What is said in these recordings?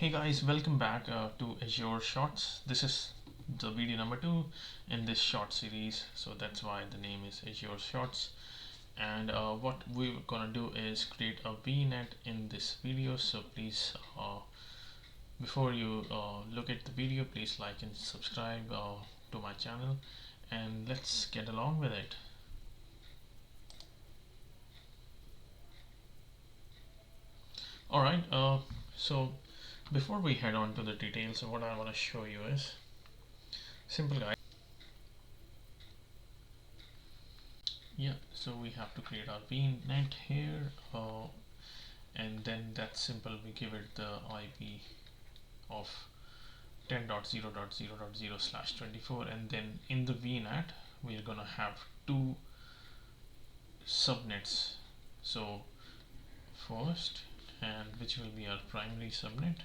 Hey guys, welcome back to Azure Shorts. This is the video number 2 in this short series, so that's why the name is Azure Shorts. And what we're gonna do is create a VNet in this video. So please, before you look at the video, please like and subscribe to my channel, and let's get along with it. All right. So before we head on to the details, what I want to show you is simple, guys. Yeah, so we have to create our VNet here, and then that's simple. We give it the IP of 10.0.0.0/24, and then in the VNet we're gonna have two subnets. So first, and which will be our primary subnet,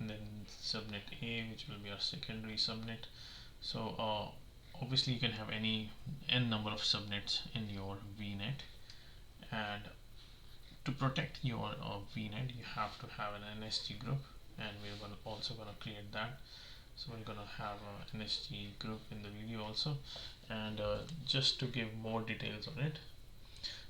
and then subnet A, which will be our secondary subnet. So obviously you can have any n number of subnets in your VNet, and to protect your VNet you have to have an NSG group, and we're also going to create that. So we're going to have an NSG group in the video also, and just to give more details on it,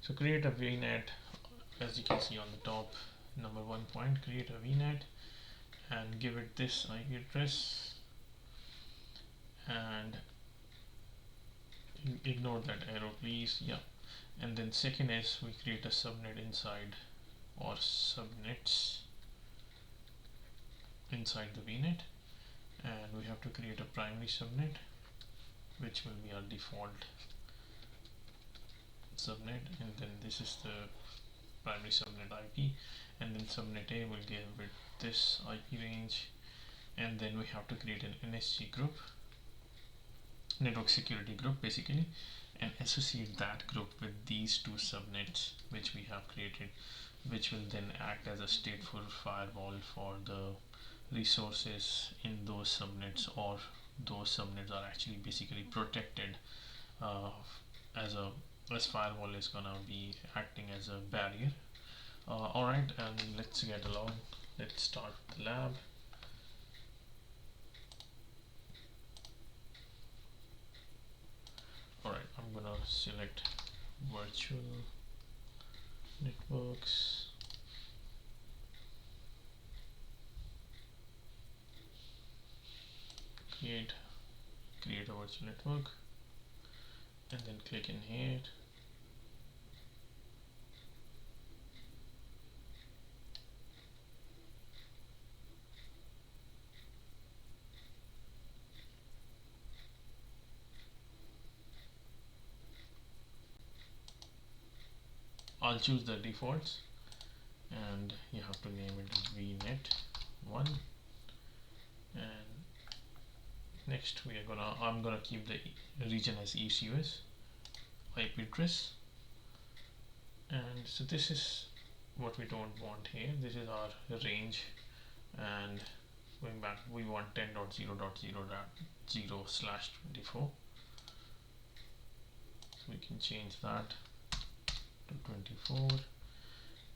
so create a VNet. As you can see on the top, number 1 point, create a VNet and give it this IP address, and ignore that arrow please. Yeah, and then second is we create a subnet inside, or subnets inside the VNet, and we have to create a primary subnet which will be our default subnet, and then this is the primary subnet IP, and then subnet A will give it this IP range, and then we have to create an NSG group, network security group basically, and associate that group with these two subnets which we have created, which will then act as a stateful firewall for the resources in those subnets, or those subnets are actually basically protected uh, as firewall is gonna be acting as a barrier. Alright, and let's get along. Let's start the lab. Alright, I'm gonna select virtual networks, create a virtual network, and then click in here. I'll choose the defaults, and you have to name it VNet1, and next I'm gonna keep the region as East US IP address, and so this is what we don't want here. This is our range, and going back we want 10.0.0.0/24, so we can change that to 24.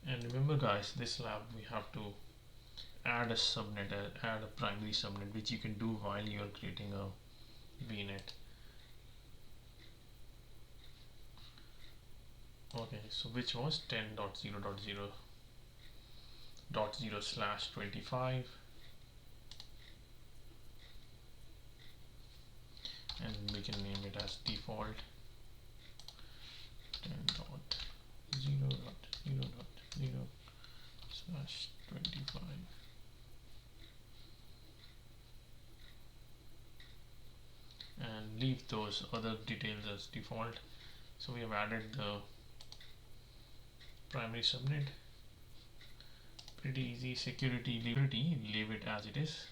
And remember guys, this lab we have to add a subnet, add a primary subnet, which you can do while you are creating a VNet. Okay, so which was 10.0.0.0/25, and we can name it as default 10.0.0.0/25, and leave those other details as default. So we have added the primary subnet, pretty easy. Security, leave it as it is.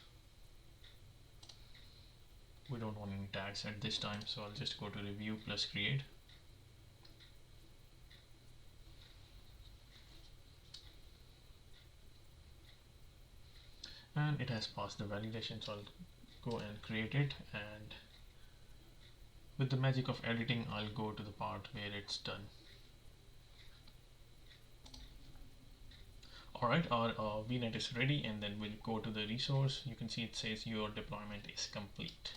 We don't want any tags at this time, so I'll just go to review plus create. And it has passed the validation, so I'll go and create it, and with the magic of editing I'll go to the part where it's done. Alright, our VNet is ready, and then we'll go to the resource. You can see it says your deployment is complete.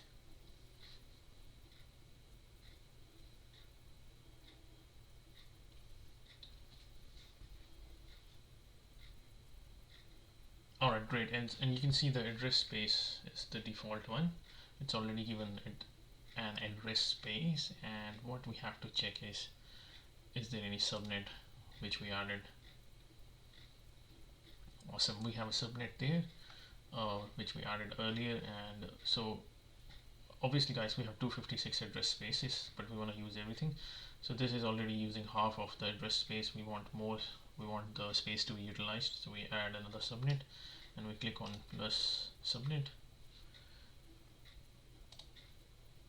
Alright, great, and you can see the address space is the default one. It's already given it an address space, and what we have to check is there any subnet which we added. Awesome, we have a subnet there which we added earlier, and so obviously guys, we have 256 address spaces, but we want to use everything. So this is already using half of the address space. We want more, we want the space to be utilized, so we add another subnet and we click on plus subnet,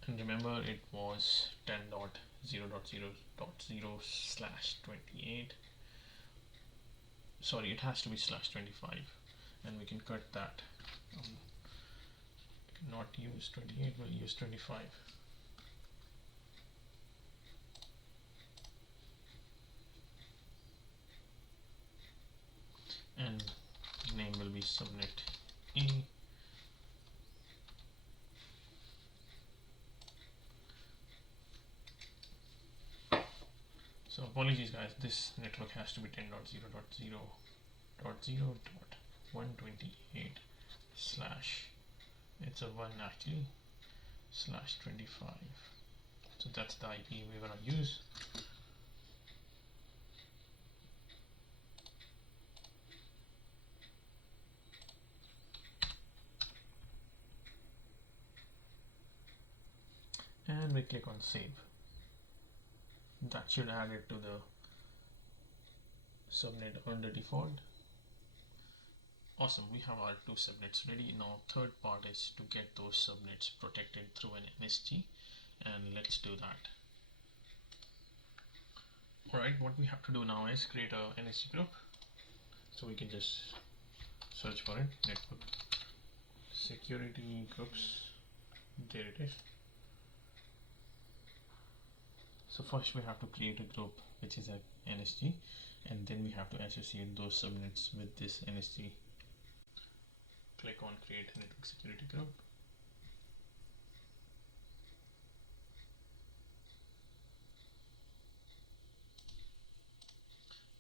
and remember it was 10.0.0.0/28. sorry, it has to be /25, and we can cut that. Not use 28, we'll use 25. And name will be subnet A. So apologies guys, this network has to be 10.0.0.0.128 slash, it's a 1 actually, /25. So that's the IP we're gonna use. And we click on save. That should add it to the subnet under default. Awesome, we have our 2 subnets ready. Now third part is to get those subnets protected through an NSG, and let's do that. Alright, what we have to do now is create a NSG group. So we can just search for it, network security groups, there it is. So first we have to create a group which is a NSG, and then we have to associate those subnets with this NSG. Click on create network security group.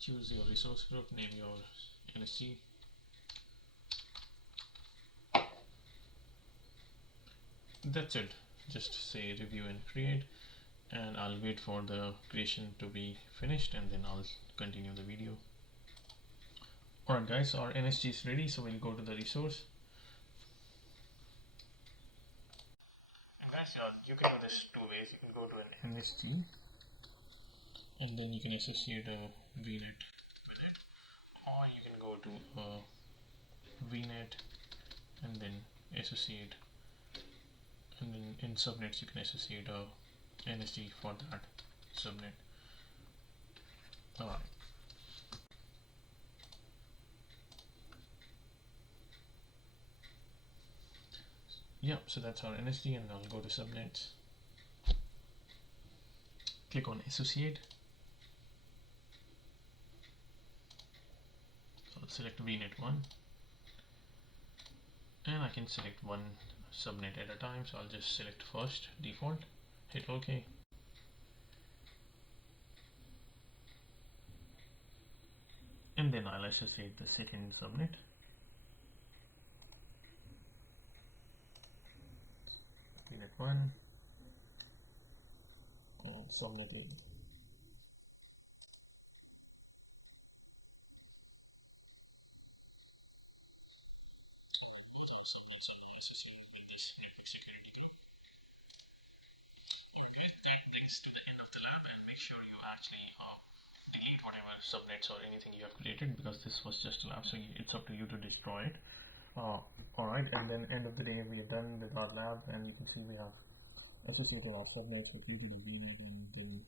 Choose your resource group, name your NSG. That's it, just say review and create, and I'll wait for the creation to be finished and then I'll continue the video. Alright guys, our NSG is ready, so we'll go to the resource. Guys, you can do this 2 ways. You can go to an NSG and then you can associate a VNet with it, or you can go to a VNet and then associate, and then in subnets you can associate a NSG for that subnet. Alright. Yep, so that's our NSG, and I'll go to subnets. Click on associate. I'll select VNet 1. And I can select one subnet at a time, so I'll just select first, default, hit OK. And then I'll associate the second subnet. VNet 1 and subnet 8. To the end of the lab, and make sure you actually delete whatever subnets or anything you have created, because this was just a lab, so it's up to you to destroy it. Alright, and then end of the day we are done with our lab, and you can see we have associated our subnets with using the